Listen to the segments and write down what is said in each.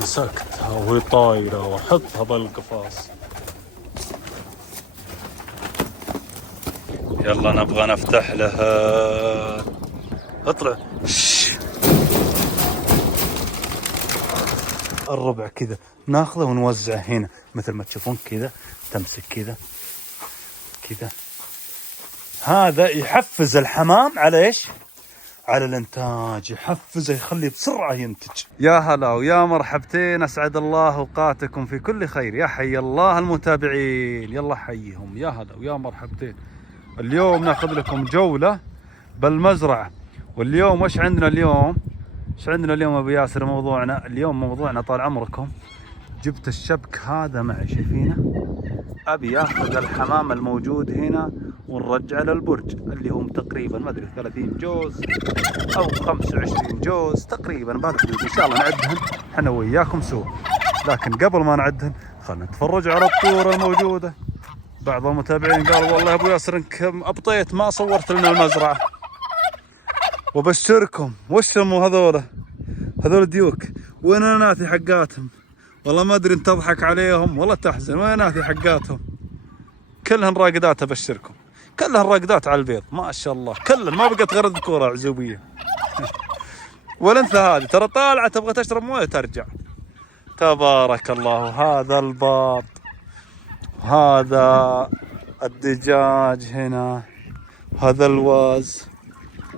مسكتها وهي طايرة وأحطها بالقفاص. يلا نبغى نفتح لها. اطلع. الربع كذا ناخذه ونوزعه هنا مثل ما تشوفون كذا. تمسك كذا كذا. هذا يحفز الحمام على ايش؟ على الانتاج، يحفزه يخليه بسرعة ينتج. يا هلا ويا مرحبتين، اسعد الله اوقاتكم في كل خير. يا حي الله المتابعين، يلا حيهم. يا هلا ويا مرحبتين. اليوم ناخذ لكم جولة بالمزرعة. واليوم وش عندنا اليوم؟ ايش عندنا اليوم ابو ياسر؟ موضوعنا طال عمركم، جبت الشبك هذا معي شايفينه. ابي ياخذ الحمام الموجود هنا ونرجعه للبرج اللي هم تقريبا ما ادري 30 جوز او 25 جوز تقريبا بهالحدود. ان شاء الله نعدهن احنا وياكم سوا. لكن قبل ما نعدهن خلنا نتفرج على الطيور الموجوده. بعض المتابعين قالوا والله ابو ياسر انك ابطيت ما صورت لنا المزرعه. وبشركم وش سموا هذول ديوك. وين الناثي حقاتهم؟ والله ما ادري انت تضحك عليهم ولا تحزن. وين الناثي حقاتهم؟ كلهن راقدات ابشركم، كلهن راقدات على البيض ما شاء الله، كلهن ما بقت غير ذكوره عزوبيه. والانثى هذه ترى طالعه تبغى تشرب مويه ترجع. تبارك الله. هذا الباط، هذا الدجاج هنا، هذا الواز.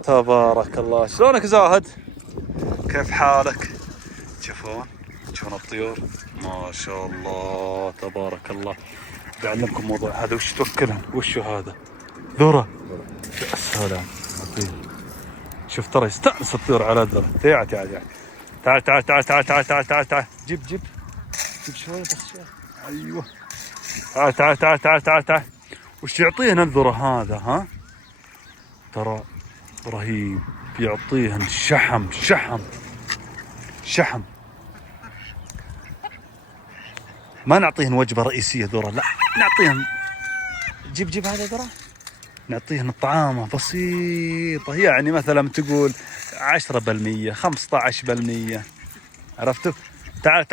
تبارك الله. شلونك زاهد؟ كيف حالك؟ تشوفون الطيور ما شاء الله تبارك الله. بعلمكم موضوع هذا. وش توكلهم؟ وشو هذا؟ ذرة. يا سلام. شوف ترى يستأنس الطيور على ذرة. تعال تعال تعال تعال تعال تعال تعال تعال تعال. جيب شوي بس شوي. ايوه. تعال تعال تعال تعال تعال تعال. وش يعطيهن الذرة هذا؟ ها ترى رهيب. بيعطيهن شحم. ما نعطيهن وجبة رئيسية ذرة، لا نعطيهن جيب هذا ذرة. نعطيهن طعامة بسيطة، يعني مثلا تقول 10% 15%. عرفتوا؟ تعال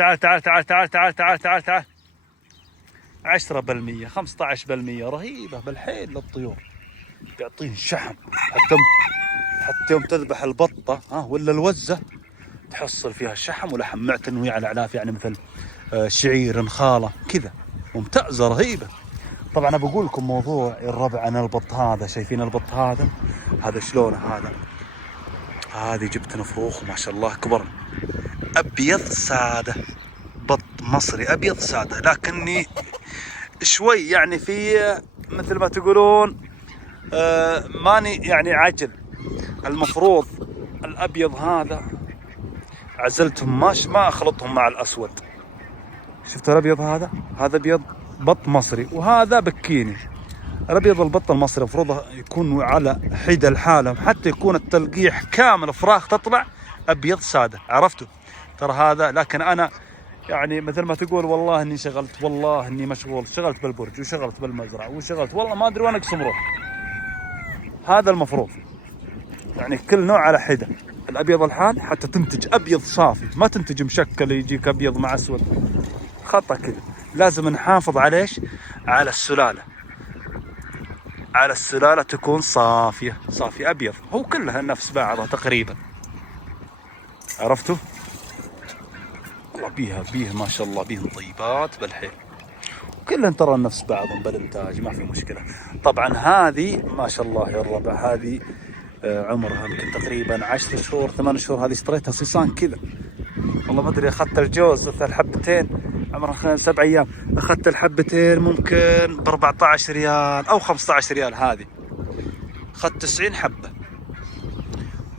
10% 15%. رهيبة بالحيل للطيور. يعطين شحم. حتى يوم تذبح البطة ولا الوزة تحصل فيها شحم ولحم معتن وعلى الاعلاف، يعني مثل شعير نخالة كذا ممتازة رهيبة. طبعا بقول لكم موضوع الربع عن البط هذا. شايفين البط هذا شلونه؟ هذه جبت نفروخ ما شاء الله كبر، ابيض سادة، بط مصري ابيض سادة، لكني شوي يعني في مثل ما تقولون ماني يعني عجل. المفروض الابيض هذا عزلتهم ما اخلطهم مع الاسود. شفت الابيض هذا ابيض بط مصري وهذا بكيني. الابيض البط المصري المفروض يكون على حيد الحالة حتى يكون التلقيح كامل، فراخ تطلع ابيض سادة. عرفتوا ترى هذا؟ لكن انا يعني مثل ما تقول والله اني شغلت، والله اني مشغول، شغلت بالبرج وشغلت بالمزرعة وشغلت والله ما ادري وين اقسم روح. هذا المفروض يعني كل نوع على حدة. الابيض الحال حتى تنتج ابيض صافي، ما تنتج مشكل يجيك ابيض مع اسود. خطأ كذا. لازم نحافظ على ايش؟ على السلالة تكون صافية ابيض. هو كلها نفس بعضها تقريبا. عرفتوا؟ والله بيها ما شاء الله بيهم طيبات بالحيل، وكلهم ترى نفس بعضهم بالانتاج ما في مشكلة. طبعا هذه ما شاء الله يا الربع هذه عمرها يمكن تقريبا 10 شهور 8 شهور. هذه اشتريتها صيصان كذا، والله ما ادري. اخذت الجوز مثل الحبتين عمرها 7 ايام، اخذت الحبتين ممكن ب 14 ريال او 15 ريال. هذه اخذت 90 حبة.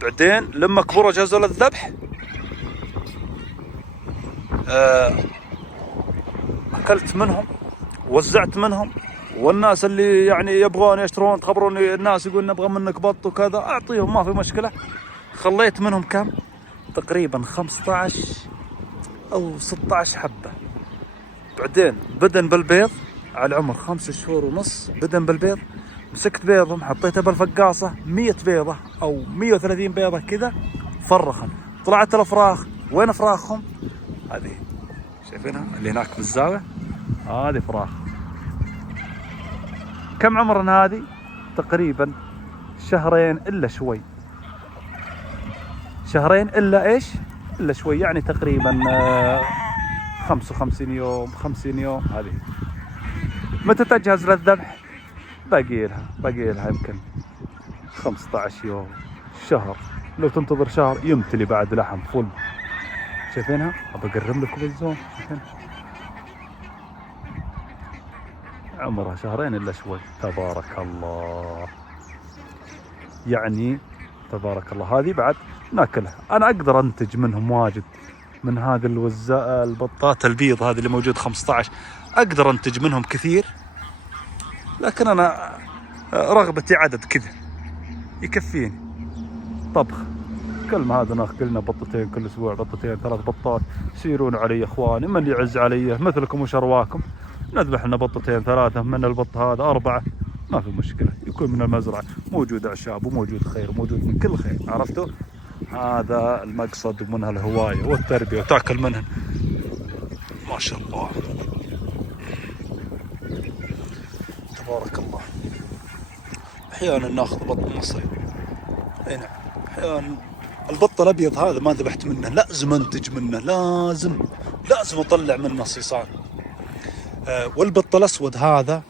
بعدين لما كبروا جهزوا للذبح اكلت منهم ووزعت منهم. والناس اللي يعني يبغون يشترون تخبروني، الناس يقول نبغى منك بط وكذا، اعطيهم ما في مشكلة. خليت منهم كم تقريبا 15 او 16 حبة. بعدين بدن بالبيض على عمر 5 شهور ونص، بدن بالبيض. مسكت بيضهم حطيته بالفقاصة 100 بيضة او 130 بيضة كذا، فرخن. طلعت الافراخ. وين افراخهم؟ هذه شايفينها اللي هناك بالزاوية، هذه فراخ. كم عمرنا هذه؟ تقريبا شهرين إلا شوي، شهرين إلا إيش؟ إلا شوي، يعني تقريبا 55 يوم 50 يوم. هذه متى تجهز للذبح؟ باقي لها يمكن 15 يوم، شهر. لو تنتظر شهر يمتلي بعد لحم فل. شايفينها؟ ابى اقرب لكم بالزوم. شايفينها؟ عمرها شهرين الا شوي. تبارك الله، يعني تبارك الله. هذه بعد ناكلها. انا اقدر انتج منهم واجد، من هذه الوزاء البطات البيض هذه اللي موجود 15 اقدر انتج منهم كثير، لكن انا رغبتي عدد كذا يكفيني طبخ. كل ما هذا ناخذ لنا بطتين كل اسبوع، بطتين 3 بطات يصيرون علي اخواني، من يعز علي مثلكم وشرواكم نذبح لنا بطتين 3 من البط هذا 4 ما في مشكله، يكون من المزرعه، موجود اعشاب وموجود خير وموجود من كل خير. عرفتوا؟ هذا المقصد، ومنها الهوايه والتربيه وتاكل منها ما شاء الله تبارك الله. احيانا ناخذ بط مصري، اي نعم، احيانا البط الابيض هذا ما ذبحت منه، لازم انتج منه، لازم اطلع منه صيصان. والبط الاسود هذا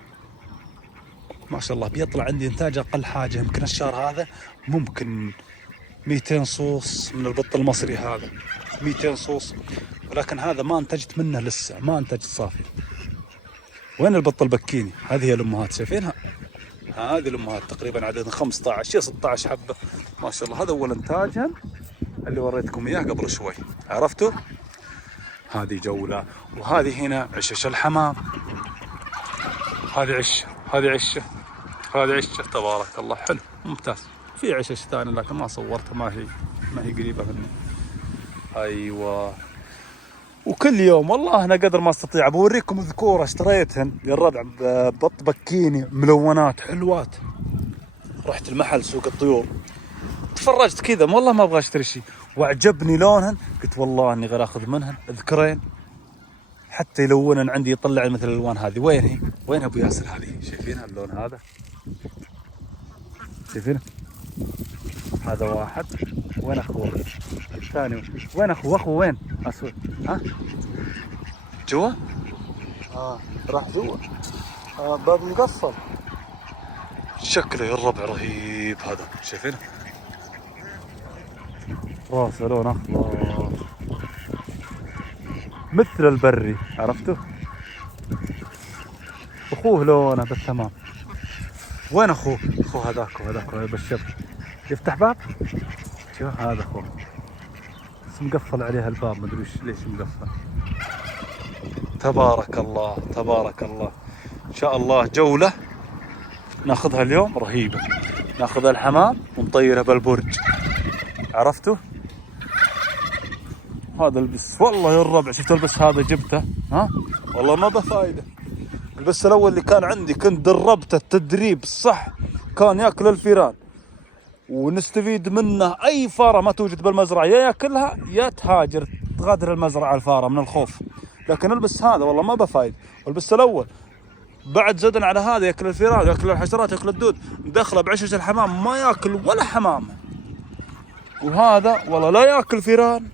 ما شاء الله بيطلع عندي انتاج اقل حاجه يمكن الشهر هذا ممكن 200 صوص من البط المصري هذا، 200 صوص. ولكن هذا ما انتجت منه لسه، ما انتجت صافي. وين البط البكيني؟ هذه هي الامهات، شايفينها؟ هذه الامهات تقريبا عدد 15 يا 16 حبه ما شاء الله. هذا اول انتاجها اللي وريتكم اياه قبل شوي. عرفتوا؟ هذه جوله. وهذه هنا عشش الحمام، هذه عشه، هذه عشه، هذه عشه. تبارك الله، حلو ممتاز. في عشش ثاني لكن ما صورتها، ما هي قريبه مني. ايوه. وكل يوم والله انا قدر ما استطيع بوريكم ذكوره اشتريتهن للردع، بط بكيني ملونات حلوات. رحت المحل سوق الطيور تفرجت كذا، والله ما ابغى اشتري شيء، واعجبني لونهن، قلت والله اني غير اخذ منهن ذكرين حتى يلونن عندي، يطلع مثل الالوان هذه. وين هي؟ وين ابو ياسر؟ هذه شايفينها اللون هذا؟ شايفينه؟ هذا واحد. وين اخوه الثاني؟ وين اخوه وين اسود؟ ها جوا؟ راح جوا. باب مقفل. شكله يا الربع رهيب هذا، شايفينه؟ راسه لون اخضر مثل البري. عرفته؟ اخوه لونه بالتمام. وين اخوه؟ اخوه هذاك بالشبك يفتح باب. شوف هذا اخوه بس مقفل عليها الباب، ما ادري ليش مقفل. تبارك الله تبارك الله. ان شاء الله جولة ناخذها اليوم رهيبة، ناخذ الحمام ونطيره بالبرج. عرفتوا؟ هذا البس والله يا الربع، شفت البس هذا جبته، ها والله ما بفايدة. البس الاول اللي كان عندي كنت دربته التدريب الصح، كان ياكل الفيران ونستفيد منه. اي فاره ما توجد بالمزرعه يا ياكلها يا تهاجر تغادر المزرعه الفاره من الخوف. لكن البس هذا والله ما بفايد. والبس الاول بعد زدنا على هذا ياكل الفيران، ياكل الحشرات، ياكل الدود، دخله بعشش الحمام ما ياكل ولا حمام. وهذا والله لا ياكل فيران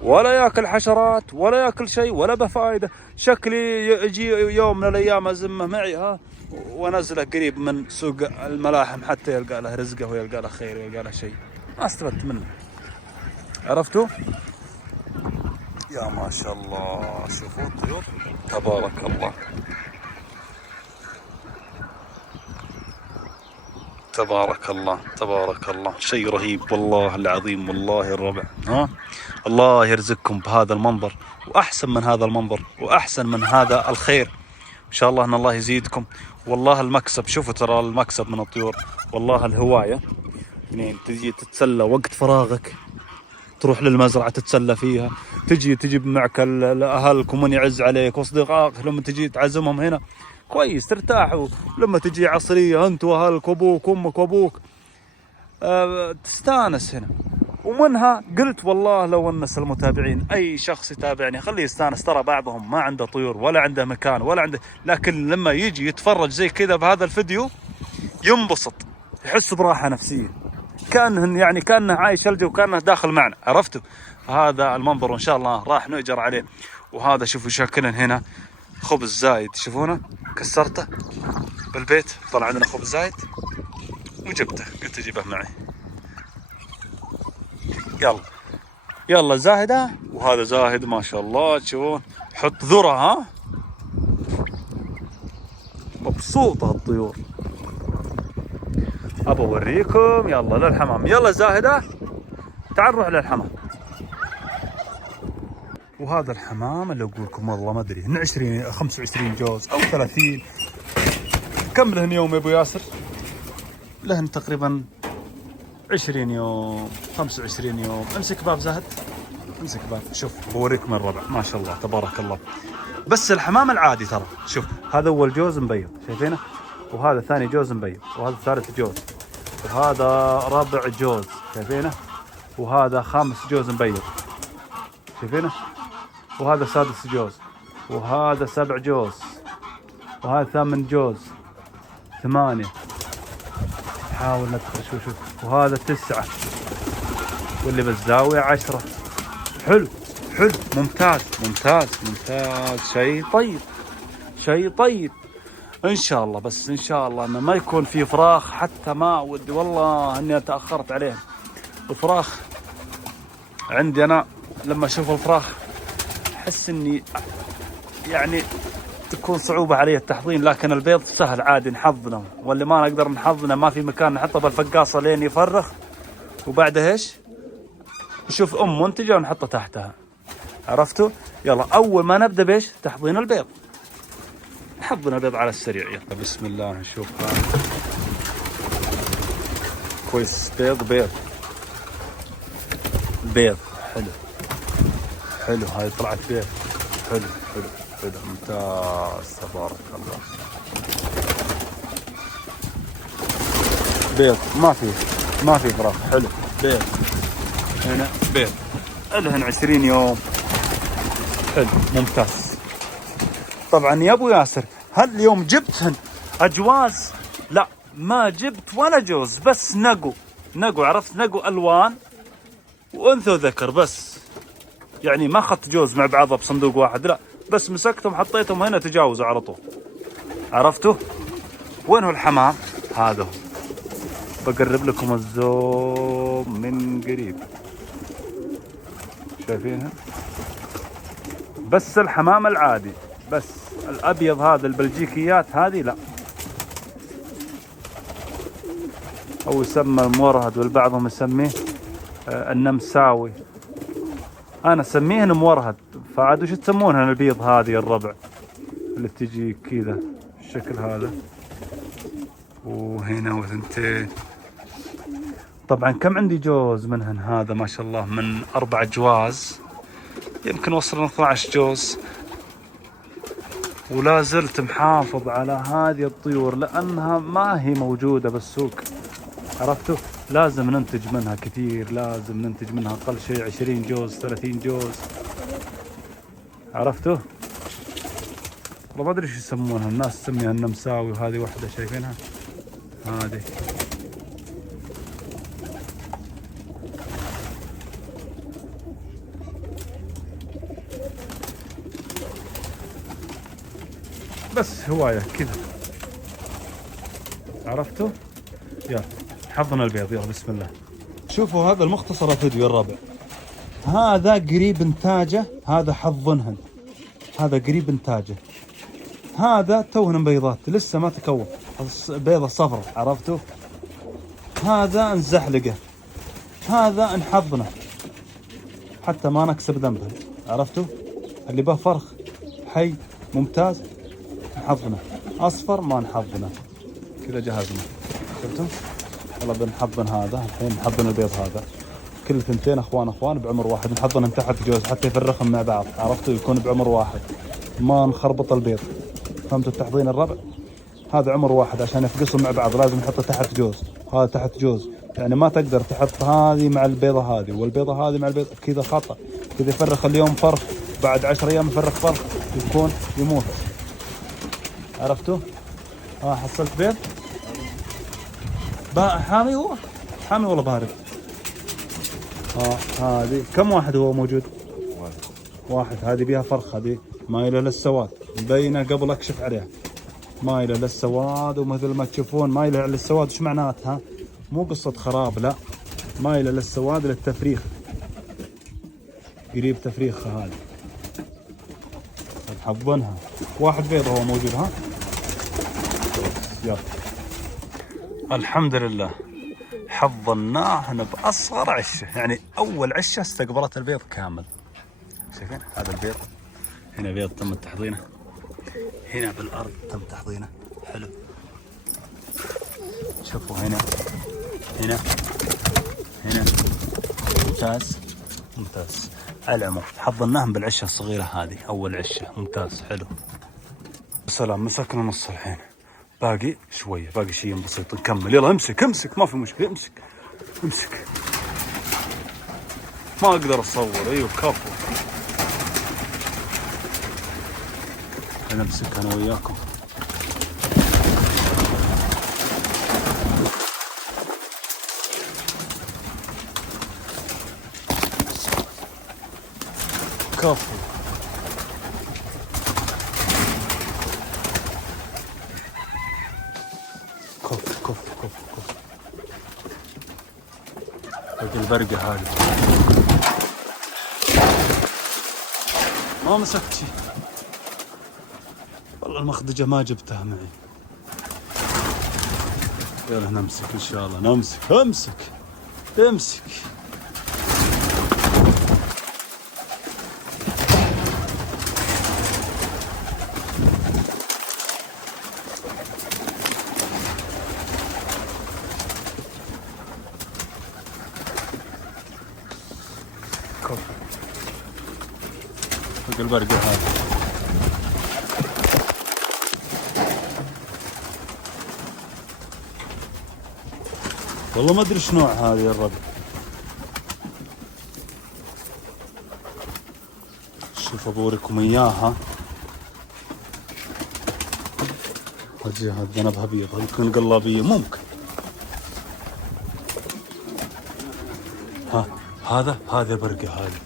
ولا ياكل حشرات ولا ياكل شيء ولا بفايده. شكلي يجي يوم من الايام ازمه معي وانزله قريب من سوق الملاحم حتى يلقى له رزقه ويلقى له خير ويلقى له شيء، ما استفدت منه. عرفتوا؟ يا ما شاء الله، شوفوا الطيور تبارك الله تبارك الله تبارك الله، شيء رهيب والله العظيم. والله الربع الله يرزقكم بهذا المنظر، واحسن من هذا المنظر، واحسن من هذا الخير ان شاء الله. ان الله يزيدكم والله المكسب. شوفوا ترى المكسب من الطيور والله الهوايه. اثنين تجي تتسلى وقت فراغك، تروح للمزرعه تتسلى فيها، تجي تجيب معك اهلك ومن يعز عليك واصدقائك، لما تجي تعزمهم هنا كويس ترتاحوا. لما تجي عصريه انت واهلك وابوك وامك وابوك تستانس هنا. ومنها قلت والله لو ونس المتابعين، اي شخص يتابعني خليه يستانس، ترى بعضهم ما عنده طيور ولا عنده مكان ولا عنده، لكن لما يجي يتفرج زي كذا بهذا الفيديو ينبسط، يحس براحة نفسية، كأنه يعني كأنه عايش الجو، كأنه داخل معنا. عرفتوا؟ هذا المنظر وإن شاء الله راح نؤجر عليه. وهذا شوفوا شكلنا هنا خبز زايد، تشوفونه كسرته بالبيت، طلع عندنا خبز زايد وجبته، قلت اجيبه معي. يلا يلا زاهدة، وهذا زاهد ما شاء الله تشوفون، حط ذرة ها، مبسوطة الطيور. ابى اوريكم، يلا للحمام، يلا زاهدة تعال نروح للحمام. وهذا الحمام اللي اقول لكم والله ما ادري، 20 25 جوز او 30. كم لهن يوم يا ابو ياسر؟ لهن تقريبا 20 يوم 25 يوم. امسك باب زاهد، امسك باب. شوف بوريكم الربع ما شاء الله تبارك الله. بس الحمام العادي ترى، شوف هذا اول جوز مبيض شايفينه، وهذا ثاني جوز مبيض، وهذا ثالث جوز، وهذا رابع جوز شايفينه، وهذا خامس جوز مبيض شايفينه، وهذا سادس جوز، وهذا سبع جوز، وهذا ثامن جوز، 8. حاول ندخل شوف، وهذا 9، واللي بالزاوية 10. حلو حلو، ممتاز ممتاز ممتاز، شيء طيب شيء طيب ان شاء الله. بس ان شاء الله انه ما يكون في فراخ، حتى ما ودي والله اني تاخرت عليهم. الفراخ عندي انا لما اشوف الفراخ احس اني يعني تكون صعوبة علي التحضير، لكن البيض سهل عادي نحضنه، واللي ما نقدر نحضنه ما في مكان نحطه بالفقاصة لين يفرخ، وبعدها ايش نشوف منتجة ونحطه تحتها. عرفتوا؟ يلا اول ما نبدا بايش؟ تحضين البيض. نحضن البيض على السريع. يلا بسم الله نشوف هذا كويس. بيض بيض حلو حلو، هاي طلعت بيض حلو حلو حلو ممتاز تبارك الله. بيض ما في فراخ، حلو بيض. هنا بيض لهن 20 يوم، حلو ممتاز. طبعا يا ابو ياسر هل اليوم جبتهن اجواز؟ لا ما جبت ولا جوز، بس نقو عرفت، نقو الوان وانثى وذكر بس، يعني ما اخذت جوز مع بعضها بصندوق واحد، لا بس مسكتهم حطيتهم هنا تجاوزوا على طول. عرفتوا؟ وين هو الحمام؟ هذا هو، بقرب لكم الزوم من قريب، شايفينها؟ بس الحمام العادي، بس الابيض هذا البلجيكيات هذه لا، او يسمى المورهد، والبعضهم يسميه النمساوي، انا اسميه مورهد. فعاد وش تسمونها البيض هذه الربع اللي تجي كذا الشكل هذا؟ وهنا وثنتين. طبعا كم عندي جوز منهن؟ هذا ما شاء الله من 4 جواز يمكن وصلنا 12 جوز، ولا زلت محافظ على هذه الطيور لأنها ما هي موجودة بالسوق. عرفتوا؟ لازم ننتج منها كثير، لازم ننتج منها أقل شيء 20 جوز 30 جوز. عرفتوا؟ والله ما أدري شو يسمونها، الناس تسميها النمساوي، وهذه واحدة شايفينها هذه. بس هواية كذا. عرفتوا؟ يلا حضن البيض، يلا بسم الله. شوفوا هذا المختصر الفيديو الرابع، هذا قريب انتاجه، هذا حضنهن، هذا قريب انتاجه، هذا توهن بيضات لسه ما تكون بيضة صفرة. عرفتوا؟ هذا نزحلقه، هذا نحضنه حتى ما نكسب ذنبه. عرفتوا؟ اللي به فرخ حي ممتاز نحضنه، اصفر ما نحضنه. كذا جهزنا، شفتوا؟ والله بنحضن هذا الحين، نحضن البيض هذا، كل ثنتين اخوان بعمر واحد، نحضنهم تحت جوز حتى يفرخهم مع بعض. عرفتوا؟ يكون بعمر واحد، ما نخربط البيض. فهمتوا التحضين الربع؟ هذا عمر واحد عشان يفقسوا مع بعض لازم نحطه تحت جوز. هذا تحت جوز، يعني ما تقدر تحط هذه مع البيضة هذه والبيضة هذه مع البيضة كذا، خطأ. كذا يفرخ اليوم فرخ، بعد 10 أيام يفرخ فرخ، يكون يموت. عرفتوا؟ حصلت بيض حامي، هو حامي والله بارد. هذه كم واحد هو موجود؟ واحد. هذه بيها فرخ، هذه مايلة للسواد، مبينة قبل أكشف عليها، مايلة للسواد. ومثل ما تشوفون مايلة للسواد، وش معناتها؟ مو قصة خراب، لا، مايلة للسواد للتفريخ، قريب تفريخها هذه، حضنها. واحد بيض هو موجود. يلا الحمد لله حضناه بأصغر عشة، يعني أول عشة استقبلت البيض كامل. شايفين هذا البيض؟ هنا بيض تم تحضينه، هنا بالأرض تم تحضينه. حلو، شوفوا هنا هنا هنا. ممتاز ممتاز. على العموم حضناهم بالعشة الصغيرة هذه، أول عشة. ممتاز حلو. سلام، مسكنا نص الحين، باقي شوية، باقي شيء بسيط نكمل. يلا امسك امسك، ما في مشكلة، امسك امسك. ما اقدر اصور. ايوه كفو. انا امسك انا وياكم. كفو. كف كف كف كف. باقي البرقة هذه ما مسكت شيء والله، المخدجة ما جبتها معي. يلا نمسك ان شاء الله، نمسك. امسك امسك. فوق البرقة هذه. والله ما ادري شنوع هذه يا الربع. شوف بوريكم اياها. هذه ذنبها ابيض، يمكن قلابيه، ممكن. هذا برقه، هذه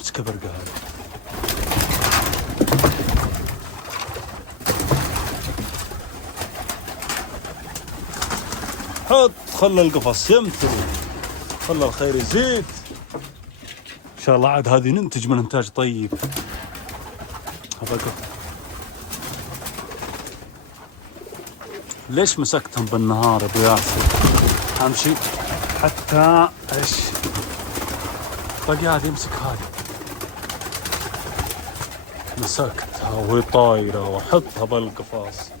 مسكه برقه هذه. حط، خلى القفص يمتلي، خلى الخير يزيد ان شاء الله. عاد هذه ننتج من انتاج طيب. ليش مسكتهم بالنهار ابو ياسر؟ امشي حتى ايش باقي. هذه امسك، هذه مسكتها وهي طايره واحطها بالقفص.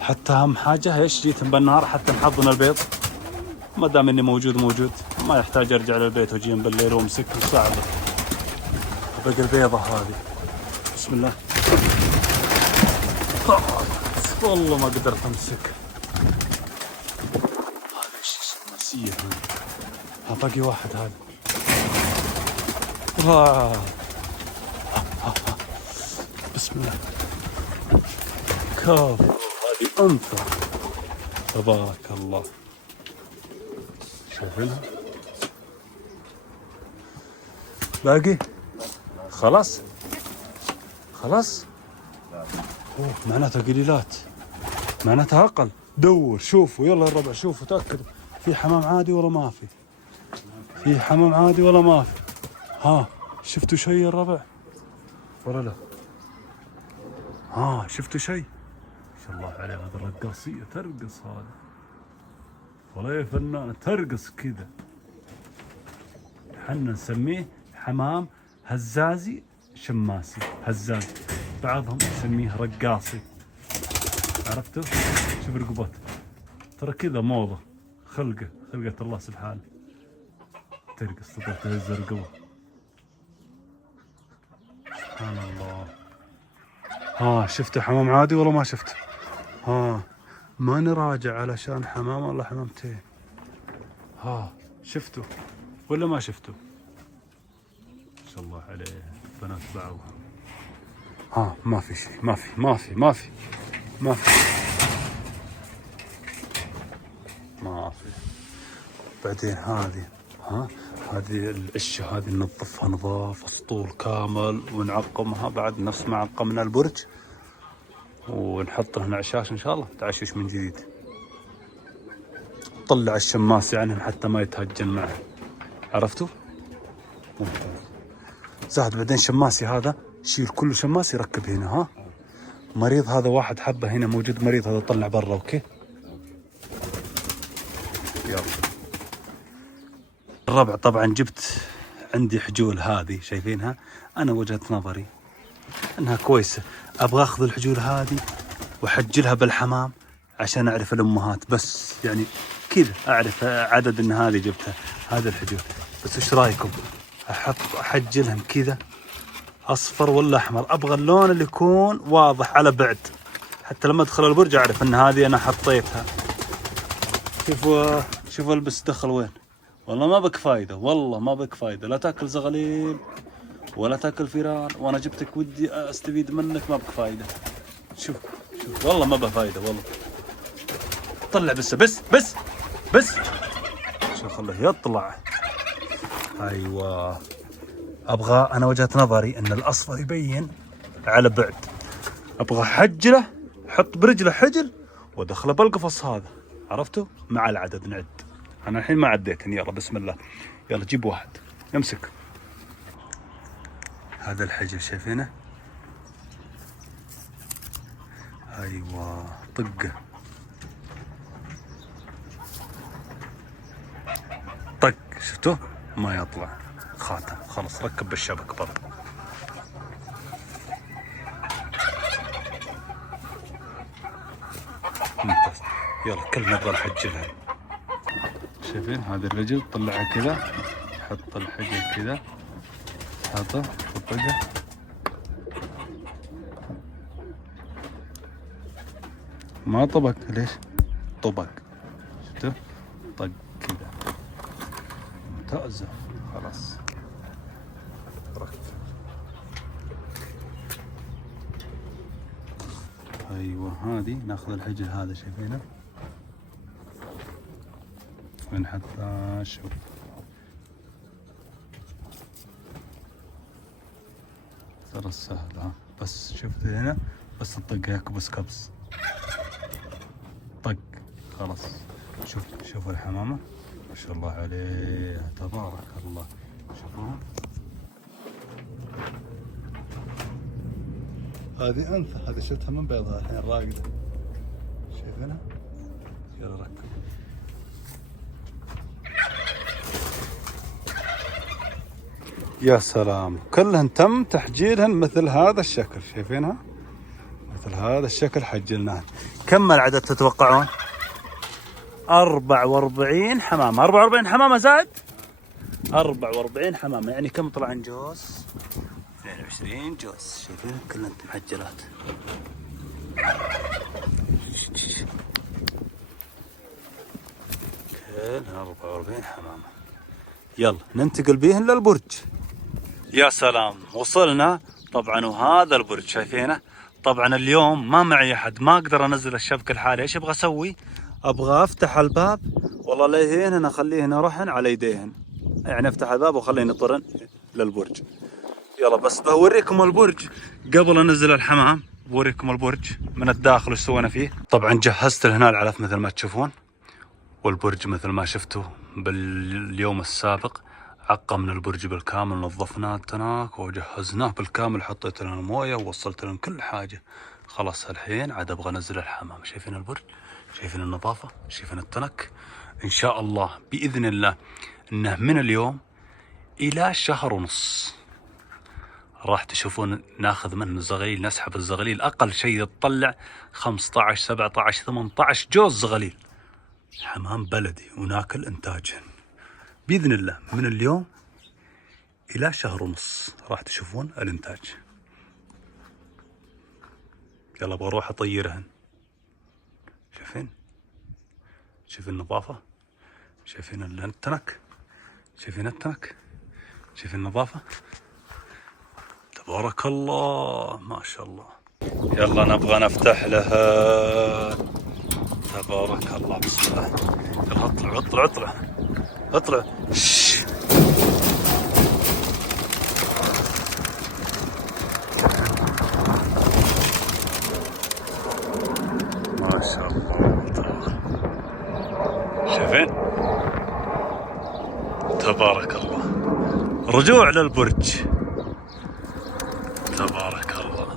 حتى اهم حاجه ايش، جيت بالنهار حتى نحضن البيض. ما دام اني موجود، ما يحتاج ارجع للبيت واجي بالليل وامسك وصعبه. باقي البيضه هذه، بسم الله. والله ما قدرت امسك. هذا ايش اسمه؟ باقي واحد هذا. بسم الله. كاف، هذه انثى تبارك الله. شايفينها؟ باقي خلاص معناتها قليلات، معناتها اقل. دور شوفوا، يلا الربع شوفوا تاكدوا في حمام عادي ولا ما في. في حمام عادي ولا ما في. شفتوا شيء يا الربع ولا لا؟ شفتوا شيء؟ ما شاء الله عليه. هذا الرقاصية ترقص، هذا والله يا فنانة ترقص كذا. حنا نسميه حمام هزازي شماسي. هزازي، بعضهم يسميه رقاصي. عرفتوا؟ شوف رقبته، ترى كذا موضة، خلقة الله سبحانه. ترقص، تقدر تهز الرقبة. سبحان الله. ها شفته حمام عادي والله ما شفته. ها ماني راجع علشان حمام ولا حمامتين. ها شفته ولا ما شفته؟ ما شاء الله عليه بنات بعضها. ها ما في شيء، ما في ما في ما في ما في ما في. بعدين هذه هذه العشة هذه ننظفها نظاف اسطول كامل ونعقمها بعد نفس ما عقمنا البرج، ونحط هنا عشاش ان شاء الله تعشش من جديد. طلع الشماس يعني حتى ما يتهجن معه، عرفتوا؟ ممتاز. زاد بعدين شماسي هذا شيل كل شماس يركب هنا. ها مريض هذا واحد حبه هنا موجود مريض هذا طلع برا. اوكي يلا. الربع طبعا جبت عندي حجول هذه شايفينها، انا وجهة نظري انها كويسة، ابغى اخذ الحجول هذه واحجلها بالحمام عشان اعرف الامهات، بس يعني كذا اعرف عدد ان هذه جبتها هذه الحجول. بس ايش رايكم احجلهم كذا اصفر ولا احمر؟ ابغى اللون اللي يكون واضح على بعد حتى لما ادخل البرج اعرف ان هذه انا حطيتها. شوفوا البس دخل وين. والله ما بك فايده، والله ما بك فايده، لا تاكل زغليل ولا تاكل فيران، وانا جبتك ودي استفيد منك، ما بك فايده. شوف والله ما بها فايده والله. طلع بس شوف خله يطلع. ايوه ابغى انا وجهة نظري ان الاصفر يبين على بعد، ابغى حجله حط برجله حجل وادخله بالقفص هذا، عرفتوا؟ مع العدد نعد. انا الحين ما عديتن. يلا بسم الله، يلا جيب واحد امسك. هذا الحجل شايفينه؟ ايوه طقه طق، شفتوه؟ ما يطلع خاتم، خلص ركب بالشبك برضه. ممتاز. يلا كل نبغى نحجلها. شايفين هذه الرجل طلعها كذا، حط الحجل كذا، حطه وطقه. ما طبق ليش؟ طبق، شفتوا؟ طق كذا ممتازة. خلاص ركب. ايوه هذه ناخذ الحجل هذا شايفينه ونحطها. شوف ترى سهل. ها بس شفت هنا بس تطقها كبس كبس طق خلاص. شوفوا الحمامة ما شاء الله عليها تبارك الله. شوفوها هذه انثى، هذه شفتها من بيضها الحين راقدة، شايفينها؟ يلا ركب. يا سلام، كلهن تم تحجيلهن مثل هذا الشكل، شايفينها؟ مثل هذا الشكل حجلناهن. كم العدد تتوقعون؟ 44 حمامة. 44 حمامة زائد 44 حمامة، يعني كم طلعن جوز؟ 22 جوز. شايفين كلهن محجلات. كلهن 44 حمامة. يلا ننتقل بيهن للبرج. يا سلام وصلنا طبعا، وهذا البرج شايفينه. طبعا اليوم ما معي احد، ما اقدر انزل الشبكة الحالي. ايش ابغى اسوي؟ ابغى افتح الباب والله ليهن انا اخليهن رحن على يديهن، يعني افتح الباب واخليهن يطرن للبرج. يلا بس بوريكم البرج قبل انزل الحمام، بوريكم البرج من الداخل وش سوينا فيه. طبعا جهزت هنا العلف مثل ما تشوفون، والبرج مثل ما شفتوا باليوم السابق عقمنا البرج بالكامل، نظفناه تناك وجهزناه بالكامل، حطيت لنا مويه ووصلت لنا كل حاجه. خلاص الحين عاد ابغى انزل الحمام. شايفين البرج؟ شايفين النظافه؟ شايفين التنك؟ ان شاء الله باذن الله انه من اليوم الى شهر ونص راح تشوفون ناخذ منه الزغليل، نسحب الزغليل اقل شيء تطلع 15 17 18 جوز زغليل حمام بلدي، وناكل انتاجهن باذن الله. من اليوم الى شهر ونص راح تشوفون الانتاج. يلا بروح اطيرهن. شايفين النظافة، شايفين التنك، شايفين التنك، شايفين النظافة، تبارك الله ما شاء الله. يلا نبغى نفتح لها، تبارك الله بسم الله. يلا اطلع اطلع اطلع اطلع. ما شاء الله شايفين تبارك الله. رجوع للبرج تبارك الله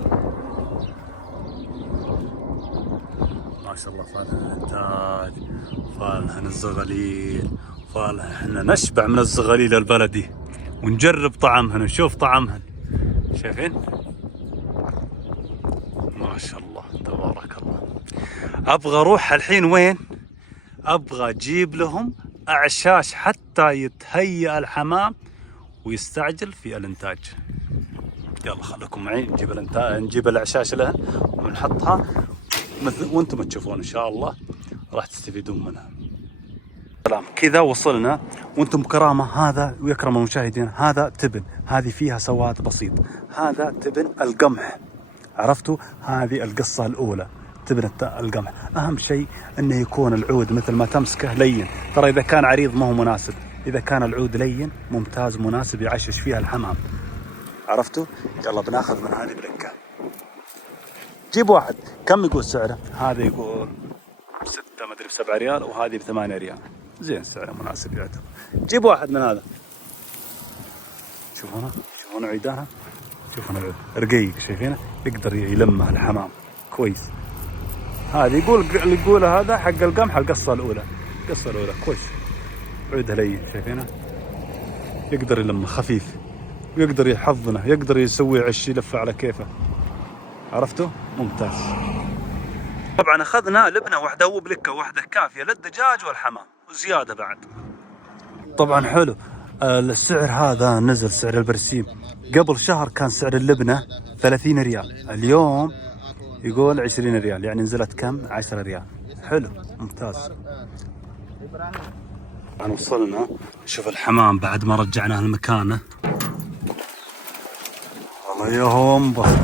ما شاء الله. فالها الانتاج، فالها الزغاليل، فالها احنا نشبع من الزغاليل البلدي ونجرب طعمهن ونشوف طعمهن. شايفين ما شاء الله تبارك الله. ابغى اروح الحين وين؟ ابغى اجيب لهم اعشاش حتى يتهيأ الحمام ويستعجل في الانتاج. يلا خليكم معي نجيب الاعشاش لهن ونحطها وانتم تشوفون ان شاء الله راح تستفيدون منها. سلام كذا وصلنا وانتم بكرامه. هذا ويكرم المشاهدين هذا تبن، هذه فيها سواد بسيط. هذا تبن القمح، عرفتوا؟ هذه القصه الاولى تبن القمح. اهم شيء انه يكون العود مثل ما تمسكه لين. ترى اذا كان عريض ما هو مناسب، اذا كان العود لين ممتاز مناسب يعشش فيها الحمام، عرفتوا؟ يلا بناخذ من هذه بلكه. جيب واحد. كم يقول سعره؟ هذا يقول 6 مدري ب7 ريال وهذه ب8 ريال. زين سعره مناسب يعتبر. جيب واحد من هذا. شوفونه عيدانها، شوفونه العود رقيق، شايفينه؟ يقدر يلمه الحمام كويس. هذا يقول هذا حق القمح القصه الاولى كويس. عوده لين، شايفينه؟ يقدر يلمه خفيف ويقدر يحضنه، يقدر يسوي عش يلفه على كيفه، عرفتوا؟ ممتاز. طبعا اخذنا لبنه واحده وبلكه واحده كافيه للدجاج والحمام وزياده بعد. طبعا حلو. السعر هذا نزل، سعر البرسيم. قبل شهر كان سعر اللبنه 30 ريال، اليوم يقول 20 ريال، يعني نزلت كم؟ 10 ريال. حلو ممتاز. طبعا وصلنا. شوف الحمام بعد ما رجعناه لمكانه. والله يهو انبسط،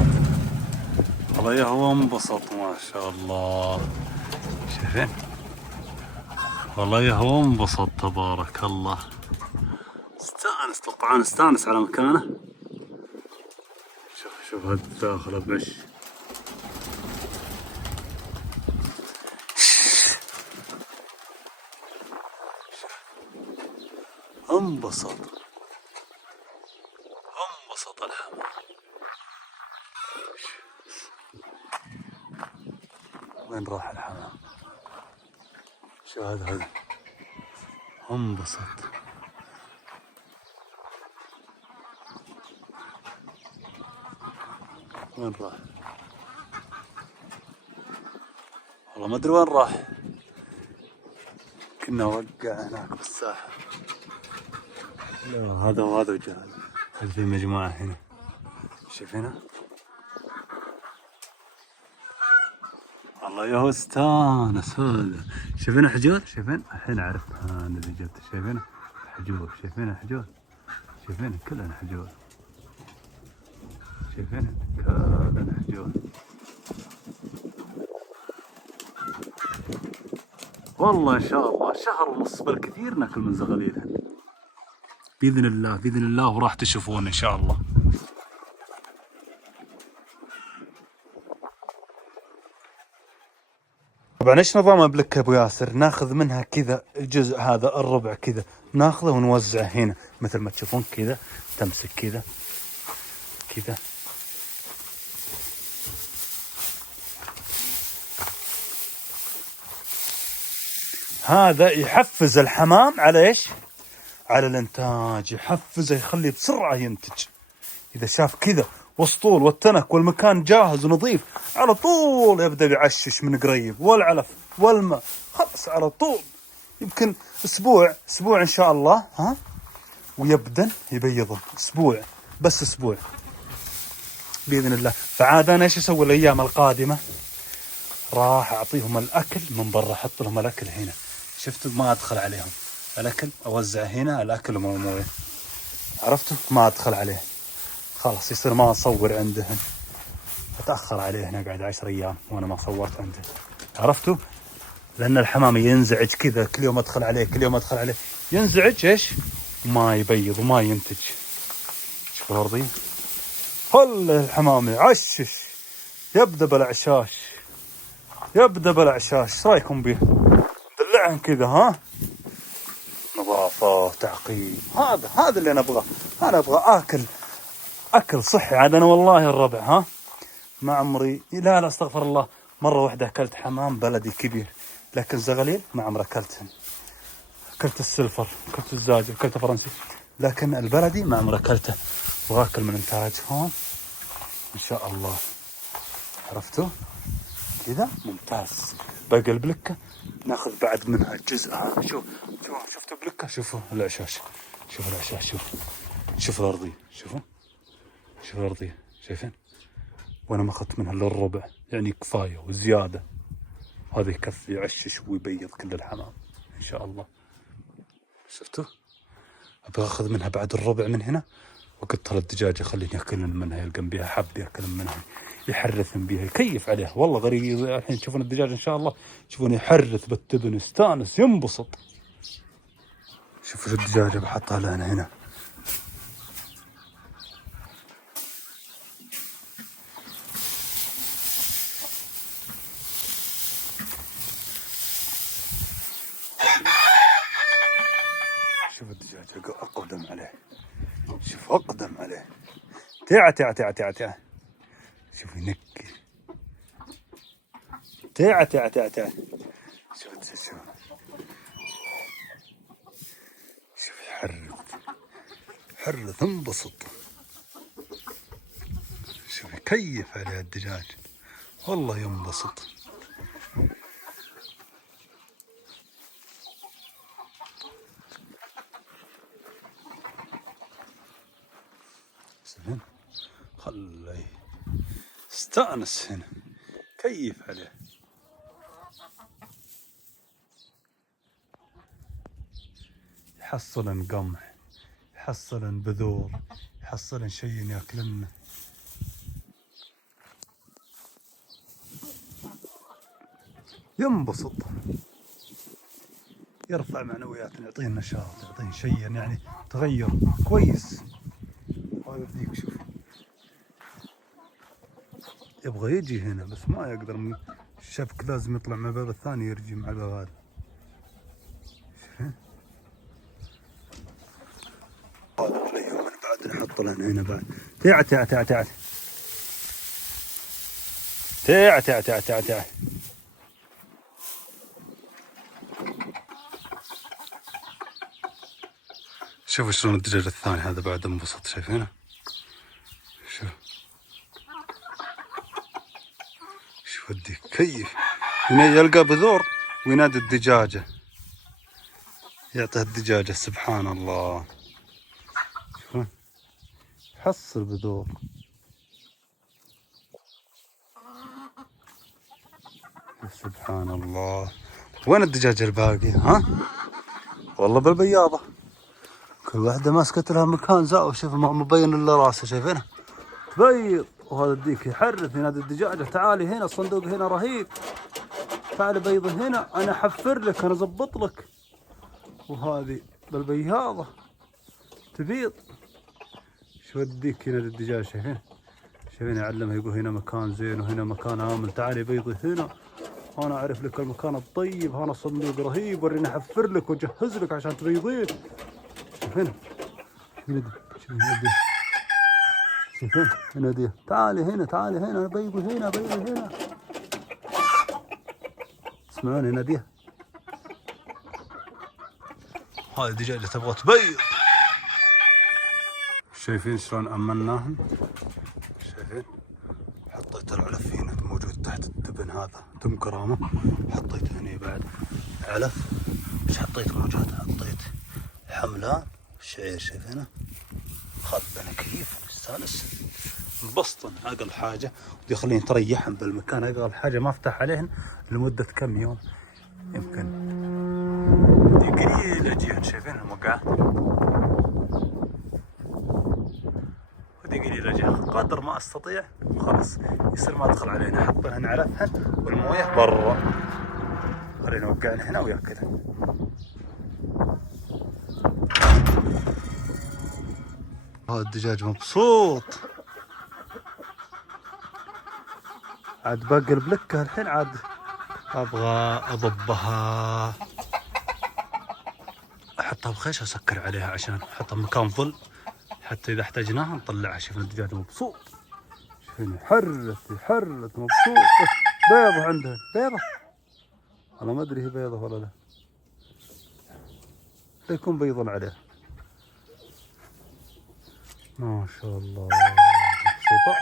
والله يهو انبسط ما شاء الله. شايفين؟ والله يهو انبسط تبارك الله. استانس طبعا، استانس على مكانه. شوف هذا داخله بعش. انبسط الحمام. وين راح الحمام؟ شو هذا انبسط. وين راح؟ والله ما ادري وين راح. كنا وقع هناك بالساحة. لا هذا وهذا وجه. هل في مجموعة هنا؟ شايفينها؟ الله يهو استانس هذا. شايفين حجول؟ شايفين؟ الحين اعرف انا اللي جبته. شايفين حجول؟ شايفين حجول؟ شايفين كلنا حجول. شايفين كلنا حجول. والله ان شاء الله شهر ونص بالكثير ناكل من زغاليلها باذن الله، باذن الله، وراح تشوفون ان شاء الله. طبعا ايش نظام بلك ابو ياسر؟ ناخذ منها كذا الجزء هذا الربع كذا، ناخذه ونوزعه هنا مثل ما تشوفون كذا. تمسك كذا كذا. هذا يحفز الحمام على ايش؟ على الانتاج. يحفزه، يخليه بسرعة ينتج. اذا شاف كذا والسطول والتنك والمكان جاهز ونظيف، على طول يبدأ يعشش من قريب، والعلف والماء خلص على طول. يمكن اسبوع ان شاء الله ويبدأ يبيض. اسبوع بس، اسبوع باذن الله. فعاد انا ايش اسوي الايام القادمه؟ راح اعطيهم الاكل من برا، احط لهم الاكل هنا، شفتوا؟ ما ادخل عليهم، الاكل اوزعه هنا، الاكل مويه، عرفتوا؟ ما ادخل عليه، خلاص يصير ما اصور عندهم، اتاخر عليه هنا، قاعد 10 ايام وانا ما صورت عنده، عرفتوا؟ لان الحمام ينزعج كذا، كل يوم ادخل عليه، كل يوم ادخل عليه، ينزعج ايش؟ ما يبيض وما ينتج. شوفوا الارضيه، هل الحمام يعشش، يبدا بالعشاش، يبدا بالعشاش. ايش رايكم به؟ دلعن كذا، ها؟ نظافه، تعقيم، هذا اللي انا ابغاه. انا ابغى اكل صحي. عاد انا والله الربع، ها، ما عمري، لا استغفر الله، مره واحده اكلت حمام بلدي كبير، لكن زغليل ما عمري اكلتهم. اكلت السلفر، اكلت الزاجر، اكلت فرنسي، لكن البلدي ما عمري اكلته. واكل من انتاجهم ان شاء الله، عرفتوا؟ كذا ممتاز. باقي البلكه ناخذ بعد منها جزء. هذا شوفوا بلكه، شوفوا العشاش، شوفوا العشاش، شوفوا الارضيه، شوفوا الارضيه، شايفين؟ وانا ما اخذت منها الا الربع، يعني كفايه وزياده. هذا يكفي يعشش ويبيض كل الحمام ان شاء الله. شفتوا؟ ابغى اخذ منها بعد الربع من هنا، وقلت الدجاج خليني ياكلن منها، يلقن بها حب ياكلن منها، يحرثن بها، يكيف عليها. والله غريب الحين تشوفون الدجاج ان شاء الله، تشوفون يحرث بالتبن، يستانس، ينبسط. شوفوا الدجاجه بحطها لنا هنا، شوف الدجاج اقدم عليه، شوف اقدم عليه، تعا شوف ينكي، تعا شوف يحرث انبسط. شوف يكيف عليه الدجاج، والله ينبسط. هنا خليه استانس، هنا كيف عليه. يحصلن قمح، يحصلن بذور، يحصلن شيء ياكلنه. ينبسط، يرفع معنوياتنا، يعطينا نشاط، يعطينا شيء يعني تغير كويس. هذا ذيك شوف يبغى يجي هنا بس ما يقدر، الشبك لازم يطلع من الباب الثاني يرجي مع الباب هذا. شوفين هذا اليوم انا بعد نحط لنا هنا بعد. تعا شوفوا شلون الدجاج الثاني هذا بعد انبسط، شايفينه؟ شوف الديك كيف هنا يلقى بذور وينادي الدجاجة، يعطيه الدجاجة، سبحان الله. شوف حصل بذور، سبحان الله. وين الدجاجة الباقي؟ ها؟ والله بالبياضة، كل واحدة ماسكت لها مكان زاوية. شوف ما مبين الا راسها، شايفينها تبيض. وهذا الديك يحرث، ينادي الدجاجة تعالي هنا، الصندوق هنا رهيب، تعالي بيض هنا، انا احفر لك، انا اضبط لك. وهذه بالبياضة تبيض. شوف الديك ينادي الدجاجة، شايفين يعلمها، يقول هنا مكان زين وهنا مكان آمن، تعالي بيضي هنا، انا اعرف لك المكان الطيب، هنا الصندوق رهيب، وريني احفر لك واجهز لك عشان تبيضين. شوفين شوفين يناديها تعالي هنا، تعالي هنا، بيضي هنا، بيضي هنا. تسمعون يناديها؟ هاي الدجاجة تبغى تبيض. شايفين شلون أمناهم؟ شايفين؟ حطيت العلف هنا موجود تحت التبن، هذا تم كرامة. حطيت هنا بعد علف. ايش حطيت موجود؟ حطيت حملان، شعير، شايفينه؟ خذ انا كيف مستانس. نبسطن اقل حاجه، ودي خليني تريحهم بالمكان اقل حاجه، ما افتح عليهن لمده كم يوم يمكن. دي قليل اجيهن، شايفينهم وقعات، ودي قليل اجيهن قدر ما استطيع وخلاص، يصير ما ادخل عليهن، احطهن علفهن والمويه برا، خلينا نوقعن هنا وياكلهن. هذا الدجاج مبسوط، عاد باقي البلكه الحين، عاد ابغى اضبها، احطها بخيش اسكر عليها عشان احطها بمكان ظل، حتى اذا احتاجناها نطلعها. شوفنا الدجاج مبسوط، شوفنا حرت مبسوط. بيضة عندها، بيضة، انا ما ادري هي بيضة ولا لا، يكون بيض عليها، ما شاء الله مبسوطة.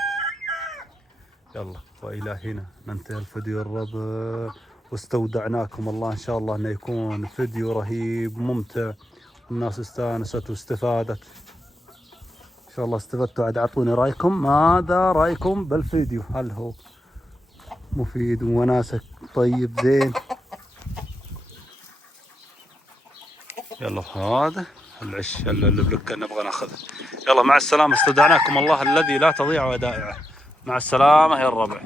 يلا والى هنا ننتهي الفيديو الرابع، واستودعناكم الله، ان شاء الله انه يكون فيديو رهيب ممتع، الناس استانست واستفادت ان شاء الله. استفدتوا، عاد اعطوني رايكم، ماذا رايكم بالفيديو؟ هل هو مفيد ووناسك طيب زين؟ يلا هذا العش البلوكة نبغى ناخذه. يلا مع السلامة، استودعناكم الله الذي لا تضيع ودائعه، مع السلامة يا الربع.